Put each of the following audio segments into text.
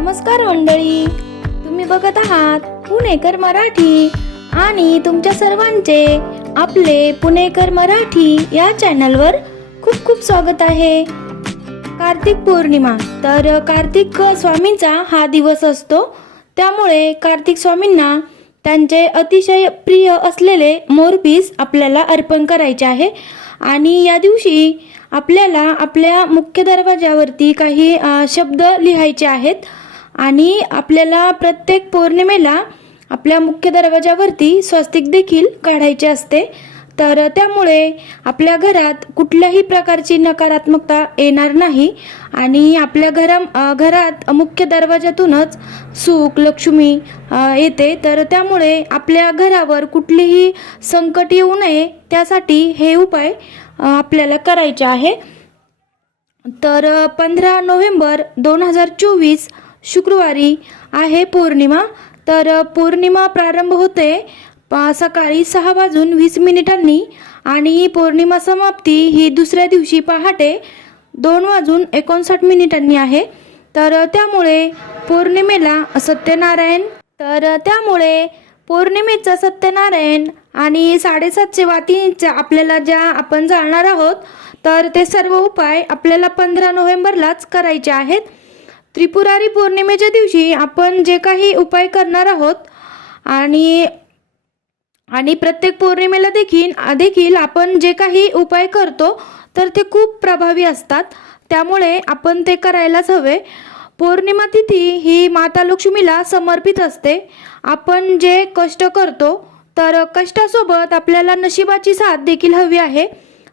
नमस्कार मंडळी. तुम्ही बघत आहात पुणेकर मराठी आणि तुमच्या सर्वांचे आपले पुणेकर मराठी या चॅनलवर खूप खूप स्वागत आहे. कार्तिक पौर्णिमा तर कार्तिक स्वामींचा हा दिवस असतो. त्यामुळे कार्तिक स्वामींना त्यांचे अतिशय प्रिय असलेले मोरपीस आपल्याला अर्पण करायचे आहे. आणि या दिवशी आपल्याला आपल्या मुख्य दरवाजावरती काही शब्द लिहायचे आहेत. आणि आपल्याला प्रत्येक पौर्णिमेला आपल्या मुख्य दरवाजावरती स्वस्तिक देखील काढायचे असते. तर त्यामुळे आपल्या घरात कुठल्याही प्रकारची नकारात्मकता येणार नाही आणि आपल्या घरा घरात मुख्य दरवाजातूनच सुख लक्ष्मी येते. तर त्यामुळे आपल्या घरावर कुठलीही संकट येऊ नये त्यासाठी हे उपाय आपल्याला करायचे आहे. तर पंधरा नोव्हेंबर दोन हजार चोवीस शुक्रवारी आहे पौर्णिमा. तर पौर्णिमा प्रारंभ होते सकाळी सहा वाजून वीस मिनिटांनी आणि पौर्णिमा समाप्ती ही दुसऱ्या दिवशी पहाटे दोन वाजून एकोणसाठ मिनिटांनी आहे. तर त्यामुळे पौर्णिमेला सत्यनारायण तर त्यामुळे पौर्णिमेचं सत्यनारायण आणि साडेसातशे वातींच्या आपल्याला ज्या आपण जाणार आहोत तर ते सर्व उपाय आपल्याला पंधरा नोव्हेंबरलाच करायचे आहेत. त्रिपुरारी पौर्णिमेच्या दिवशी आपण जे काही उपाय करणार आहोत आणि आणि प्रत्येक पौर्णिमेला देखील देखील आपण जे काही उपाय करतो तर ते खूप प्रभावी असतात. त्यामुळे आपण ते करायलाच हवे. पौर्णिमा तिथी ही माता लक्ष्मीला समर्पित असते. आपण जे कष्ट करतो तर कष्टासोबत आपल्याला नशिबाची साथ देखील हवी आहे.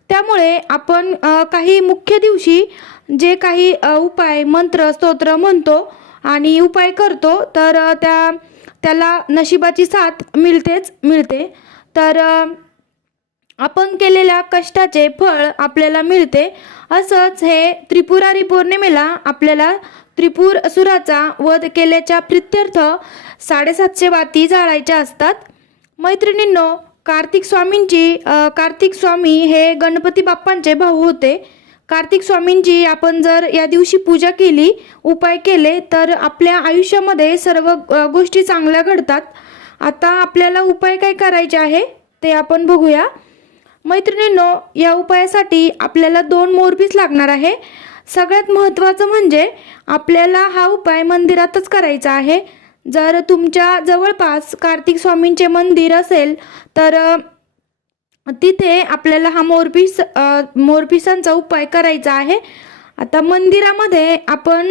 त्यामुळे आपण काही मुख्य दिवशी जे काही उपाय मंत्र स्तोत्र म्हणतो आणि उपाय करतो तर त्या त्याला नशिबाची साथ मिळतेच मिळते. तर आपण केलेल्या कष्टाचे फळ आपल्याला मिळते. असंच हे त्रिपुरारी पौर्णिमेला आपल्याला त्रिपुर सुराचा वध केल्याच्या प्रित्यर्थ साडेसातशे वाती जाळायच्या असतात. मैत्रिणींनो कार्तिक स्वामींची कार्तिक स्वामी हे गणपती बाप्पांचे भाऊ होते. कार्तिक स्वामींची आपण जर या दिवशी पूजा केली उपाय केले तर आपल्या आयुष्यामध्ये सर्व गोष्टी चांगल्या घडतात. आता आपल्याला उपाय काय करायचे आहे ते आपण बघूया. मैत्रिणींनो या उपायासाठी आपल्याला दोन मोरपीस लागणार आहे. सगळ्यात महत्त्वाचं म्हणजे आपल्याला हा उपाय मंदिरातच करायचा आहे. जर तुमच्या जवळपास कार्तिक स्वामींचे मंदिर असेल तर तिथे आपल्याला हा मोरपीस मोरपिसांचा उपाय करायचा आहे. आता मंदिरामध्ये आपण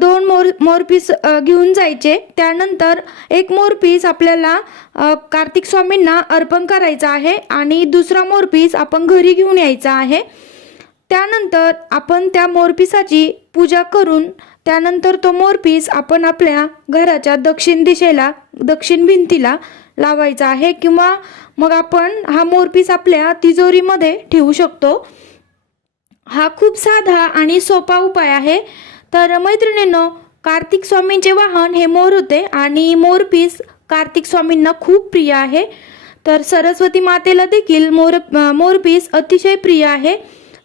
दोन मोर मोरपीस घेऊन जायचे. त्यानंतर एक मोरपीस आपल्याला कार्तिक स्वामींना अर्पण करायचा आहे आणि दुसरा मोरपीस आपण घरी घेऊन यायचा आहे. त्यानंतर आपण त्या मोरपिसाची पूजा करून त्यानंतर तो मोरपीस आपण आपल्या घराच्या दक्षिण दिशेला दक्षिण भिंतीला लावायचा आहे किंवा मग आपण हा मोरपीस आपल्या तिजोरीमध्ये ठेवू शकतो. हा खूप साधा आणि सोपा उपाय आहे. तर मैत्रिणींनो कार्तिक स्वामींचे वाहन हे मोर होते आणि मोरपीस कार्तिक स्वामींना खूप प्रिय आहे. तर सरस्वती मातेला देखील मोर मोरपीस अतिशय प्रिय आहे.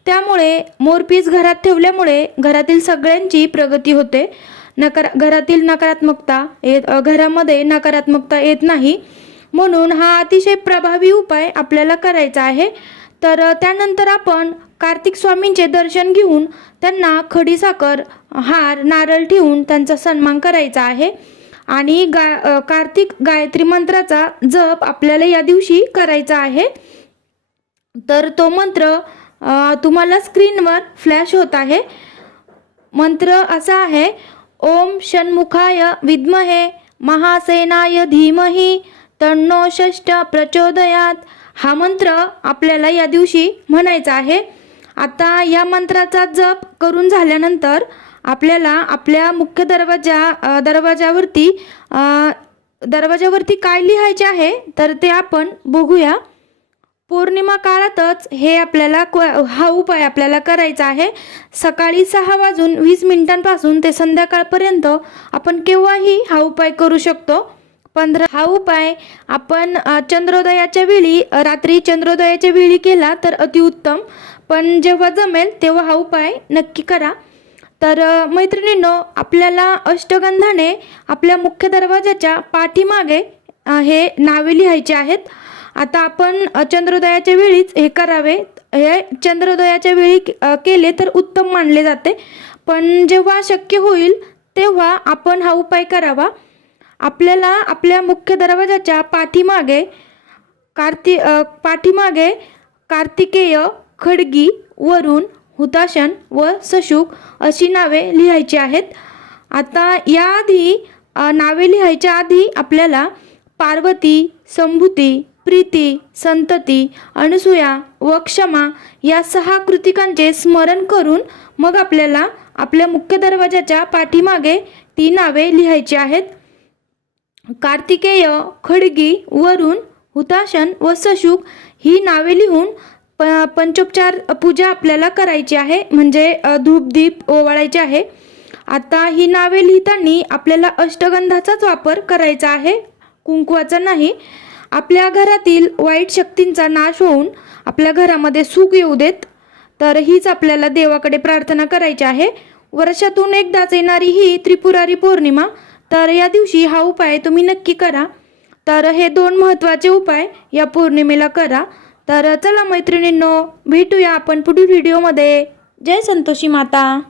त्यामुळे मोरपीस घरात ठेवल्यामुळे घरातील सगळ्यांची प्रगती होते. नकार घरातील नकारात्मकता येत घरामध्ये नकारात्मकता येत नाही. म्हणून हा अतिशय प्रभावी उपाय आपल्याला करायचा आहे. तर त्यानंतर आपण कार्तिक स्वामींचे दर्शन घेऊन त्यांना खडीसाखर हार नारळ ठेवून त्यांचा सन्मान करायचा आहे. आणि गा कार्तिक गायत्री मंत्राचा जप आपल्याला या दिवशी करायचा आहे. तर तो मंत्र तुम्हाला स्क्रीनवर फ्लॅश होत आहे. मंत्र असा आहे ओम षण्मुखाय विद्महे महासेनाय धीमही तण्णो षष्ट प्रचोदयात. हा मंत्र आपल्याला या दिवशी म्हणायचा आहे. आता या मंत्राचा जप करून झाल्यानंतर आपल्याला आपल्या मुख्य दरवाजा दरवाजावरती दरवाजावरती काय लिहायचे आहे तर ते आपण बघूया. पौर्णिमा काळातच हे आपल्याला हा उपाय आपल्याला करायचा आहे. सकाळी सहा वाजून वीस मिनिटांपासून ते संध्याकाळपर्यंत आपण केव्हाही हा उपाय करू शकतो. पंधरा हा उपाय आपण चंद्रोदयाच्या वेळी रात्री चंद्रोदयाच्या वेळी केला तर अतिउत्तम पण जेव्हा जमेल तेव्हा हा उपाय नक्की करा. तर मैत्रिणींनो आपल्याला अष्टगंधाने आपल्या मुख्य दरवाजाच्या पाठीमागे हे नावे लिहायचे आहेत. आता आपण चंद्रोदयाच्या वेळीच हे करावे. हे चंद्रोदयाच्या वेळी केले तर उत्तम मानले जाते. पण जेव्हा शक्य होईल तेव्हा आपण हा उपाय करावा. आपल्याला आपल्या मुख्य दरवाजाच्या पाठीमागे कार्ति पाठीमागे कार्तिकेय खडगी वरुण हुताशन व सशुक अशी नावे लिहायची आहेत. आता याआधी नावे लिहायच्या आधी आपल्याला पार्वती संभूती प्रीती संतती अनुसूया व क्षमा या सहा कृतिकांचे स्मरण करून मग आपल्याला आपल्या मुख्य दरवाजाच्या पाठीमागे ती नावे लिहायची आहेत. कार्तिकेय खडगी वरुण हुताशन व सशुक ही नावे लिहून प पंचोपचार पूजा आपल्याला करायची आहे. म्हणजे धूपदीप ओवाळायचे आहे. आता ही नावे लिहिताना आपल्याला अष्टगंधाचाच वापर करायचा आहे. कुंकुवाचा नाही. आपल्या घरातील वाईट शक्तींचा नाश होऊन आपल्या घरामध्ये सुख येऊ देत तर हीच आपल्याला देवाकडे प्रार्थना करायची आहे. वर्षातून एकदाच येणारी ही त्रिपुरारी पौर्णिमा तर या दिवशी हा उपाय तुम्ही नक्की करा. तर हे दोन महत्त्वाचे उपाय या पौर्णिमेला करा. तर चला मैत्रिणींनो भेटूया आपण पुढील व्हिडिओमध्ये जय संतोषी माता.